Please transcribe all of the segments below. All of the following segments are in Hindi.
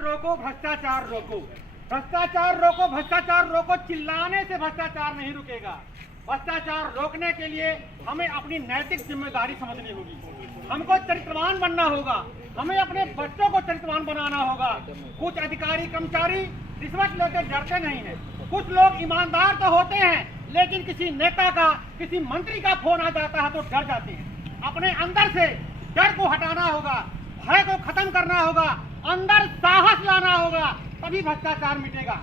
रोको, भ्रष्टाचार रोको, भ्रष्टाचार रोको, भ्रष्टाचार रोको। चिल्लाने से भ्रष्टाचार नहीं रुकेगा। भ्रष्टाचार रोकने के लिए हमें अपनी नैतिक जिम्मेदारी समझनी होगी। हमको चरित्रवान बनना होगा। हमें अपने बच्चों को चरित्रवान बनाना होगा। कुछ अधिकारी कर्मचारी रिश्वत लेकर डरते नहीं हैं। कुछ लोग ईमानदार तो होते हैं, लेकिन किसी नेता का, किसी मंत्री का फोन आ जाता है तो डर जाते हैं। अपने अंदर से डर को हटाना होगा, भय को खत्म करना होगा, अंदर साहस लाना होगा, तभी भ्रष्टाचार मिटेगा।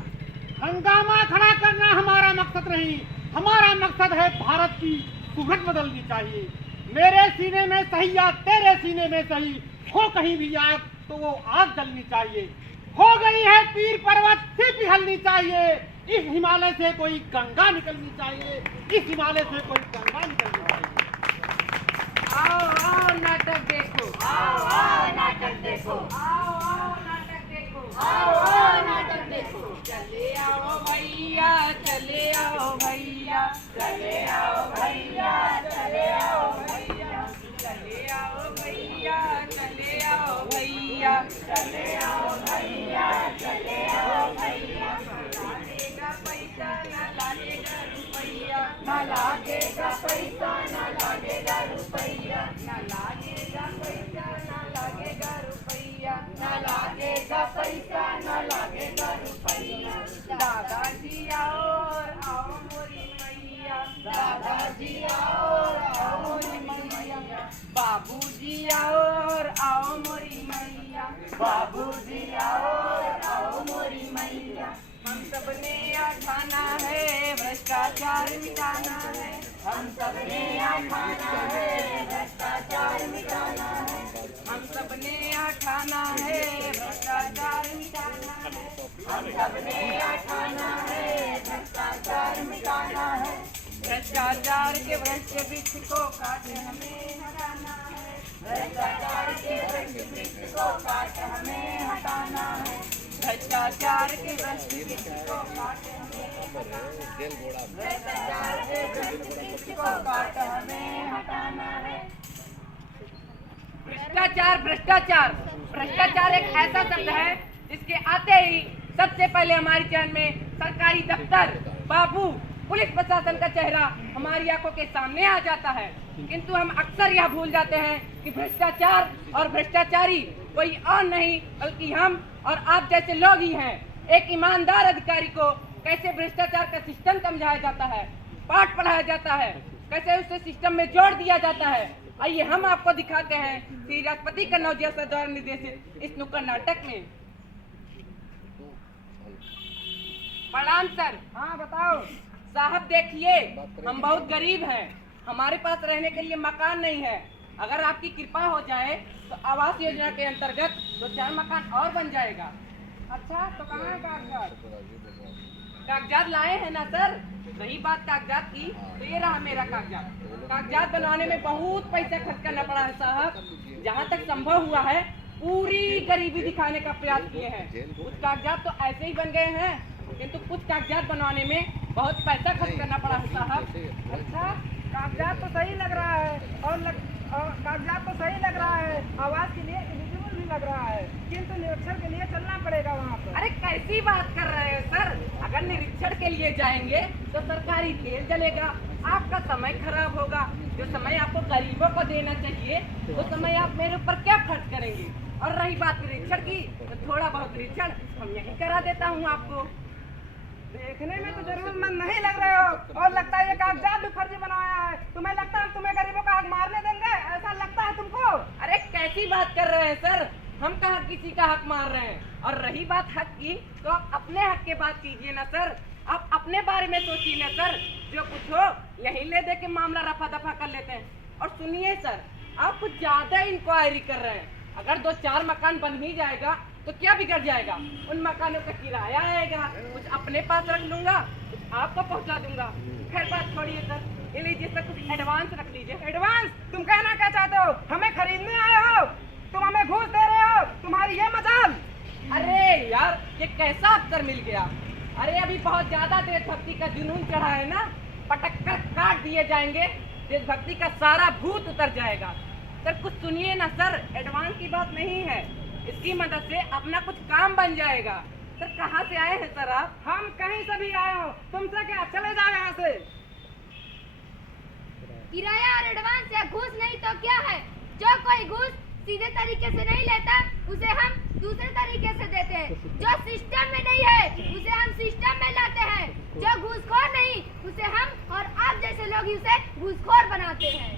हंगामा खड़ा करना हमारा मकसद नहीं, हमारा मकसद है भारत की सुगंध बदलनी चाहिए। मेरे सीने में सही या तेरे सीने में सही हो कहीं भी आग, तो वो आग जलनी चाहिए। हो गई है पीर पर्वत से पिघलनी चाहिए। इस हिमालय से कोई गंगा निकलनी चाहिए, इस हिमालय से कोई गंगा निकलनी चाहिए। आओ आओ नाटक देखो, आओ आओ नाटक देखो, आओ आओ नाटक देखो, आओ आओ नाटक देखो। चले आओ भैया, चले आओ भैया, चले आओ भैया, चले आओ भैया, चले आओ भैया, चले आओ भैया, चले आओ भैया, चले आओ भैया। लागेगा पैसा न लागेगा रुपैया, न लागेगा पैसा, न लागेगा रुपैया, न लागेगा पैसा न लागेगा रुपैया, न लागेगा पैसा, न लागेगा रुपैया। दादाजी आओ और आओ मोरी मैया, दादाजी आओ और आओ मोरी मैया, बाबूजी आओ और आओ मोरी मैया, बाबूजी आओ और आओ मोरी मैया। हम सबने यहाँ खाना है, भ्रष्टाचार मिटाना है, हम सबने यहाँ खाना है, भ्रष्टाचार मिटाना है। हम सबने यहाँ खाना है, भ्रष्टाचार मिटाना है, हम सबने यहाँ खाना है, भ्रष्टाचार मिटाना है। भ्रष्टाचार के भ्रष्ट वृक्ष को काट हमें हटाना है, भ्रष्टाचार के भ्रष्ट वृक्ष को काट हमें हटाना है। भ्रष्टाचार के भ्रष्ट वृक्ष को काट हमें भ्रष्टाचार के भ्रष्ट वृक्ष को काट हमें हटाना है। भ्रष्टाचार भ्रष्टाचार भ्रष्टाचार एक ऐसा शब्द है जिसके आते ही सबसे पहले हमारी जान में सरकारी दफ्तर, बाबू, पुलिस प्रशासन का चेहरा हमारी आंखों के सामने आ जाता है। किंतु हम अक्सर यह भूल जाते हैं कि भ्रष्टाचार और भ्रष्टाचारी कोई और नहीं बल्कि हम और आप जैसे लोग ही हैं। एक ईमानदार अधिकारी को कैसे भ्रष्टाचार का सिस्टम समझाया जाता है, पाठ पढ़ाया जाता है, कैसे उसे सिस्टम में जोड़ दिया जाता है। आइए हम आपको दिखाते हैं श्री राष्ट्रपति कन्नौज सर द्वारा निर्देशित इस नुक्कड़ नाटक में। प्रणाम सर। हाँ बताओ। साहब देखिए, हम बहुत गरीब हैं, हमारे पास रहने के लिए मकान नहीं है। अगर आपकी कृपा हो जाए तो आवास योजना के अंतर्गत 2-4 मकान और बन जाएगा। अच्छा तो कहाँ है कागजात? कागजात लाए हैं ना सर। रही बात कागजात की, तो ये रहा मेरा कागजात। कागजात बनवाने में बहुत पैसा खर्च करना पड़ा है साहब। जहाँ तक संभव हुआ है पूरी गरीबी दिखाने का प्रयास किए हैं। कुछ कागजात तो ऐसे ही बन गए हैं, किंतु कुछ कागजात बनवाने में बहुत पैसा खर्च करना पड़ा है साहब। अच्छा कागजात तो सही लग रहा है और कागजात तो सही लग रहा है, आवाज के लिए एलिजिबल भी लग रहा है, किंतु निरीक्षण के लिए चलना पड़ेगा वहाँ पर। अरे कैसी बात कर रहे हैं सर? अगर निरीक्षण के लिए जाएंगे तो सरकारी तेल जलेगा, आपका समय खराब होगा। जो समय आपको गरीबों को देना चाहिए वो समय आप मेरे ऊपर क्या खर्च करेंगे? और रही बात निरीक्षण की, तो थोड़ा बहुत निरीक्षण हम यही करा देता हूँ आपको। देखने में तो जरूरतमंद नहीं लग रहे हो और लगता है ये कागजात भी फर्जी बनाया है। तुम्हें लगता है तुम्हें गरीबों का हक मारने देंगे, ऐसा लगता है तुमको? अरे कैसी बात कर रहे हैं सर? हम कहाँ किसी का हक मार रहे हैं। और रही बात हक की, तो आप अपने हक की बात कीजिए ना सर। आप अपने बारे में सोचिए ना सर। जो कुछ हो यही ले दे के मामला रफा दफा कर लेते हैं। और सुनिए सर, आप कुछ ज्यादा इंक्वायरी कर रहे हैं। अगर 2-4 मकान बन ही जाएगा तो क्या बिगड़ जाएगा? उन मकानों का किराया आएगा, कुछ अपने पास रख लूंगा, कुछ आपको पहुंचा दूंगा। खैर बात छोड़िए सर, ये लीजिए सर, कुछ एडवांस रख लीजिए। एडवांस? तुम कहना क्या चाहते हो? हमें खरीदने आए हो? तुम हमें घूस दे रहे हो? तुम्हारी ये मजाल? अरे यार, ये कैसा अवसर मिल गया। अरे अभी बहुत ज्यादा देशभक्ति का जुनून चढ़ा है ना, पटक कर काट दिए जाएंगे, देशभक्ति का सारा भूत उतर जाएगा। सर कुछ सुनिए ना सर, एडवांस की बात नहीं है। इसकी मदद से अपना कुछ काम बन जाएगा। सर कहाँ से आए हैं सर आप? हम कहीं से भी आए हो, तुमसे क्या, चले जाओ यहाँ से। किराया और एडवांस या घूस नहीं तो क्या है? जो कोई घूस सीधे तरीके से नहीं लेता उसे हम दूसरे तरीके से देते हैं। जो सिस्टम में नहीं है उसे हम सिस्टम में लाते हैं। जो घूसखोर नहीं उसे हम और आप जैसे लोग ही उसे घूसखोर बनाते हैं।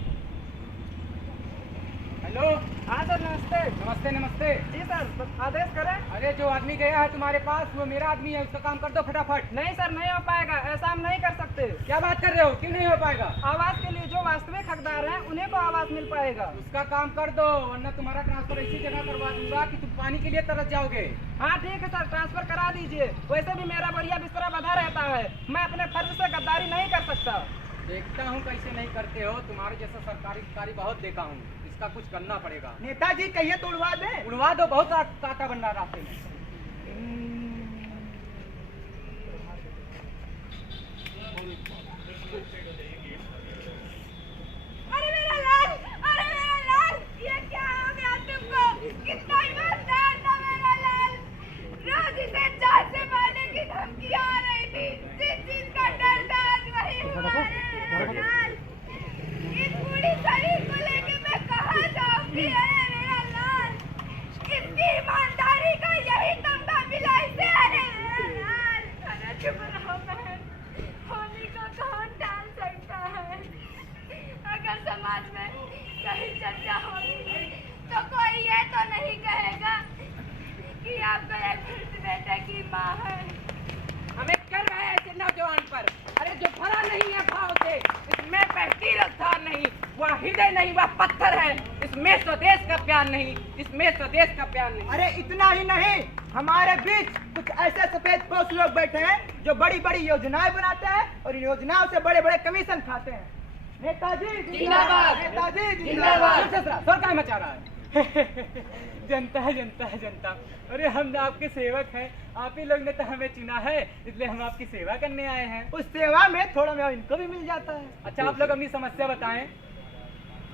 हेलो, हाँ सर, नमस्ते। नमस्ते नमस्ते। जी सर, आदेश करें। अरे जो आदमी गया है तुम्हारे पास वो मेरा आदमी है, उसका काम कर दो फटाफट। नहीं सर, नहीं हो पाएगा, ऐसा हम नहीं कर सकते। क्या बात कर रहे हो, क्यों नहीं हो पाएगा? आवास के लिए जो वास्तविक हकदार हैं उन्हीं को आवास मिल पाएगा। उसका काम कर दो, वरना तुम्हारा ट्रांसफर ऐसी जगह करवा दूंगा कि तुम पानी के लिए तरस जाओगे। हाँ ठीक है सर, ट्रांसफर करा दीजिए। वैसे भी मेरा बढ़िया बिस्तरा बंधा रहता है, मैं अपने फर्ज से गद्दारी नहीं कर सकता। देखता हूँ कैसे नहीं करते हो, तुम्हारे जैसा सरकारी अधिकारी बहुत देखा हूँ, इसका कुछ करना पड़ेगा। नेताजी कहिए तो उड़वा दे। उड़वा दो, बहुत कांटा बन रहा रास्ते में। अरे मेरा लाल, अरे मेरा लाल, ये क्या हो गया तुमको? कितना ईमानदार था मेरा लाल। रोज इसे जान से मारने की धमकी आ रही थी, जिस चीज का डर था आज वही हुआ है मेरा लाल। इस पूरी शरीर को लेके मैं कहाँ जाऊंगी? अरे मेरा लाल, इसकी ईमानदारी का यही तमगा मिला इसे। अरे मेरा लाल, अरे चुप रहो बहन, होली को कौन टाल सकता है? अगर समाज में कहीं चर्चा होगी तो कोई ये तो नहीं कहेगा कि आपको एक वृद्ध बेटे की माँ है। हमें कर रहे हैं ऐसे नौजवान पर। अरे जो भरा नहीं है भाव से, इसमें बहती रफ्तार नहीं, वह हृदय नहीं वह पत्थर है। इसमें स्वदेश का प्यार नहीं, इसमें स्वदेश का प्यार नहीं। अरे इतना ही नहीं, हमारे बीच कुछ ऐसे सफेद पोश लोग बैठे हैं जो बड़ी बड़ी योजनाएं बनाते हैं और इन योजनाओं से बड़े बड़े कमीशन खाते हैं। नेताजी जिंदाबाद, नेताजी जिंदाबाद। सर क्या मचा रहा है? जनता है, जनता है, जनता। अरे हम आपके सेवक हैं, आप ही लोग ने तो हमें चुना है, इसलिए हम आपकी सेवा करने आए हैं। उस सेवा में थोड़ा में इनको भी मिल जाता है। अच्छा आप लोग अपनी समस्या बताएं।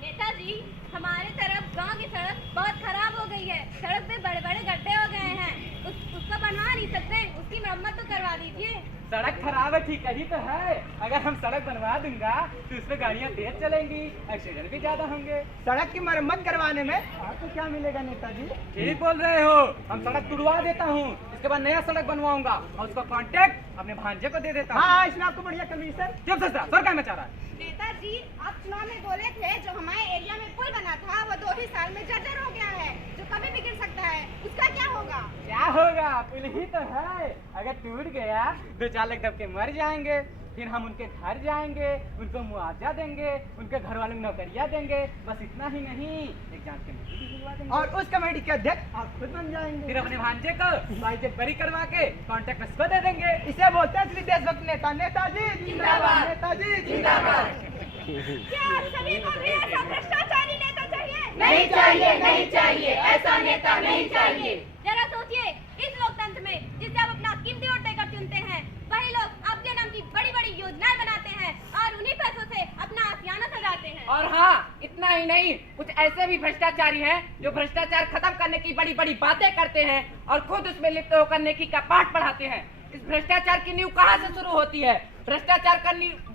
नेताजी, हमारे तरफ गांव की सड़क बहुत खराब हो गई है। सड़क पे बड़े बड़े गड्ढे हो गए हैं, उसको बनवा नहीं सकते, उसकी मरम्मत तो करवा दीजिए। सड़क खराब है, ठीक है ही तो है। अगर हम सड़क बनवा दूंगा तो उसमें गाड़ियाँ तेज चलेंगी, एक्सीडेंट भी ज्यादा होंगे। सड़क की मरम्मत करवाने में आपको क्या मिलेगा नेताजी? ठीक बोल रहे हो, हम सड़क तुड़वा देता हूँ, इसके बाद नया सड़क बनवाऊंगा और उसका कॉन्टेक्ट अपने भांजे को दे देता हूँ। हाँ, इसमें आपको बढ़िया कमीशन। जब सर क्या मचा रहा है? नेताजी, आप चुनाव में बोले थे जो हमारे एरिया में पुल बना था वो 2 ही साल में जर्जर हो गया है, जो कभी भी गिर सकता है, उसका क्या होगा? क्या होगा, पुल ही तो है। अगर टूट गया 2-4 लोग दब के मर जाएंगे, फिर हम उनके घर जाएंगे, उनको मुआवजा देंगे, उनके घर वालों को नौकरियां देंगे। बस इतना ही नहीं, एक जांच कमेटी भी दिलवा देंगे और उस कमेटी के अध्यक्ष आप खुद बन जाएंगे। फिर अपने भांजे को बाइज्जत बरी करवा के कॉन्ट्रैक्ट उसको दे देंगे। इसे बोलते हैं असली देशभक्त नेता। नेताजी जिंदाबाद, नेताजी जिंदाबाद। क्या आप सभी को भी ऐसा भ्रष्टाचारी नेता चाहिए? नहीं चाहिए, नहीं चाहिए, ऐसा नेता नहीं चाहिए। जरा सोचिए, इस लोकतंत्र में जिसे आप अपना कीमती वोट देकर चुनते हैं, वही लोग आपके नाम की बड़ी बड़ी योजनाएं बनाते हैं और उन्हीं पैसों से अपना आशियाना सजाते हैं। और हाँ, इतना ही नहीं, कुछ ऐसे भी भ्रष्टाचारी हैं जो भ्रष्टाचार खत्म करने की बड़ी बड़ी बातें करते हैं और खुद उसमें लिप्त होकर नेकी का पाठ पढ़ाते हैं। इस भ्रष्टाचार की नींव कहाँ से शुरू होती है, भ्रष्टाचार का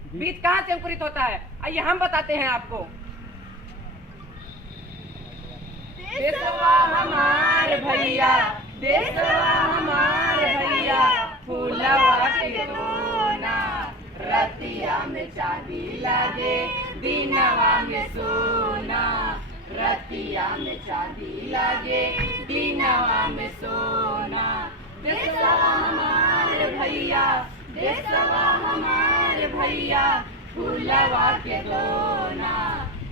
बीज कहाँ से अंकुरित होता है, आइए हम बताते हैं आपको। देशवा हमार भैया, देशवा हमार भैया, फूलवा के कोना, रतिया में चांदी लागे, दीनवा में सोना, रतिया में चांदी लागे, दीनवा में सोना। देशवा हमार भैया, देशवा हमार भैया, फूलवा के कोना,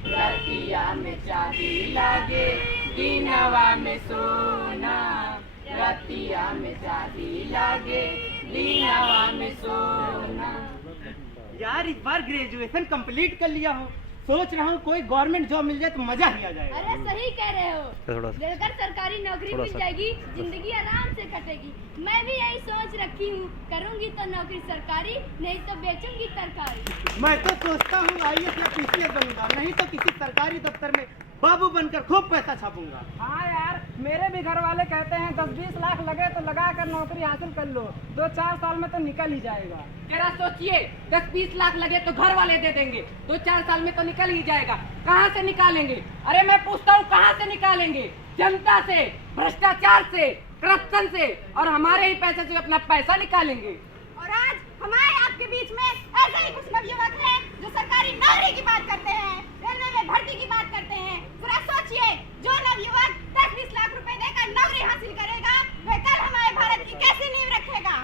रतिया में चांदी लागे, दीनवा में सोना, रतिया में चांदी लागे, दीनवा में सोना। यार इस बार ग्रेजुएशन कंप्लीट कर लिया हूँ, सोच रहा हूँ कोई गवर्नमेंट जॉब मिल जाए तो मजा ही आ जाएगा। अरे सही कह रहे हो, अगर सरकारी नौकरी मिल जाएगी जिंदगी आराम से कटेगी। मैं भी यही सोच रखी हूँ, करूँगी तो नौकरी सरकारी, नहीं तो बेचूंगी तरकारी। मैं तो सोचता हूँ IAS या PCS बनूंगा, नहीं तो किसी सरकारी दफ्तर में बाबू बनकर खूब पैसा छापूंगा। हाँ यार, मेरे भी घर वाले कहते हैं 10-20 लाख लगे तो लगा कर नौकरी हासिल कर लो, 2-4 साल में तो निकल ही जाएगा। जरा सोचिए, 10-20 लाख लगे तो घर वाले दे देंगे, 2-4 साल में तो निकल ही जाएगा। कहाँ से निकालेंगे? अरे मैं पूछता हूँ, कहाँ से निकालेंगे? जनता से, भ्रष्टाचार से, करप्शन से, और हमारे ही पैसे से अपना पैसा निकालेंगे। और आज हमारे आपके बीच में ऐसे ही कुछ नवयुवक हैं जो सरकारी नौकरी की बात करते हैं, रेलवे में भर्ती की बात करते हैं। जरा सोचिए, जो नवयुवक 10-20 लाख रुपए देकर नौकरी हासिल करेगा, वह कल हमारे भारत की कैसी नींव रखेगा?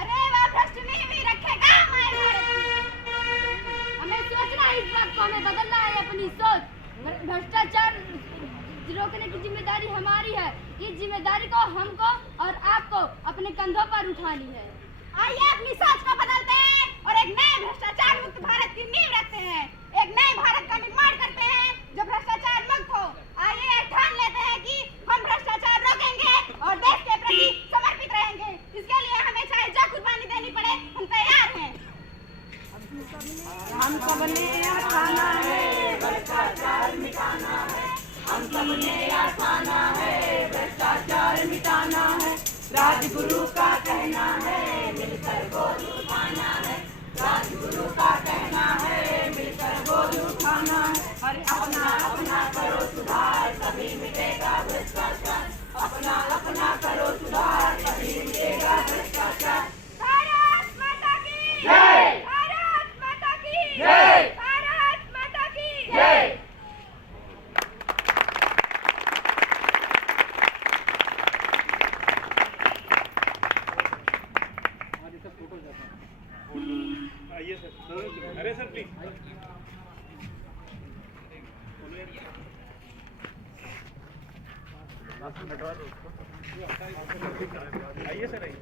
अरे वह भ्रष्ट नींव ही रखेगा हमारे भारत की। हमें सोचना है, इस बात को हमें बदलना है अपनी सोच। भ्रष्टाचार रोकने की जिम्मेदारी हमारी है। इस जिम्मेदारी को हमको और आपको अपने कंधों पर उठानी है। आइए अपनी सोच को बदलते हैं और एक नए भ्रष्टाचार मुक्त भारत की नींव रखते हैं। एक नए भारत का निर्माण करते हैं जो भ्रष्टाचार मुक्त हो। आइए ठान लेते हैं कि हम भ्रष्टाचार रोकेंगे और देश के प्रति समर्पित रहेंगे। इसके लिए हमें चाहे जो कुर्बानी देनी पड़े, हम तैयार हैं। हम सबने ठाना है भ्रष्टाचार मिटाना है, हम सबने ठाना है भ्रष्टाचार मिटाना है। राजगुरु का कहना है मिलकर बोझ उठाना है, राजगुरु का कहना है मिलकर बोझ उठाना है। अरे अपना अपना करो सुधार, तभी मिटेगा भ्रष्टाचार। अपना अपना करो सुधार, तभी मिटेगा भ्रष्टाचार। भारत माता की जय! भारत माता की जय! भारत माता की जय! आइए सर। अरे सर प्लीज आइए सर, आइए।